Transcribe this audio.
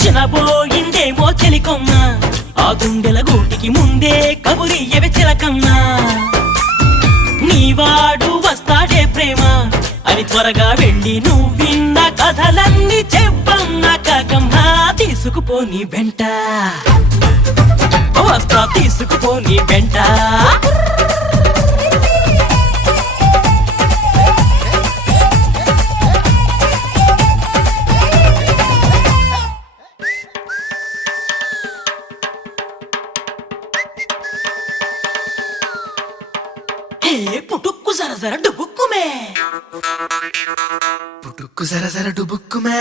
చినబోయిందేమో చెలికొమ్మ ఆ గుండెల గూటికి ముందే కబురియవే చిలకమ్మ నీవాడు వస్తాడే ప్రేమ అని త్వరగా వెళ్ళి నువ్వు విన్న కథలన్నీ చెప్పమ్మ కాకమ్మ తీసుకుపోని వెంట వస్తా తీసుకుపోని వెంట పుటుక్కు జర జర డుబుక్కుమే పుట్టుక్కు జర జర డుబుక్కుమే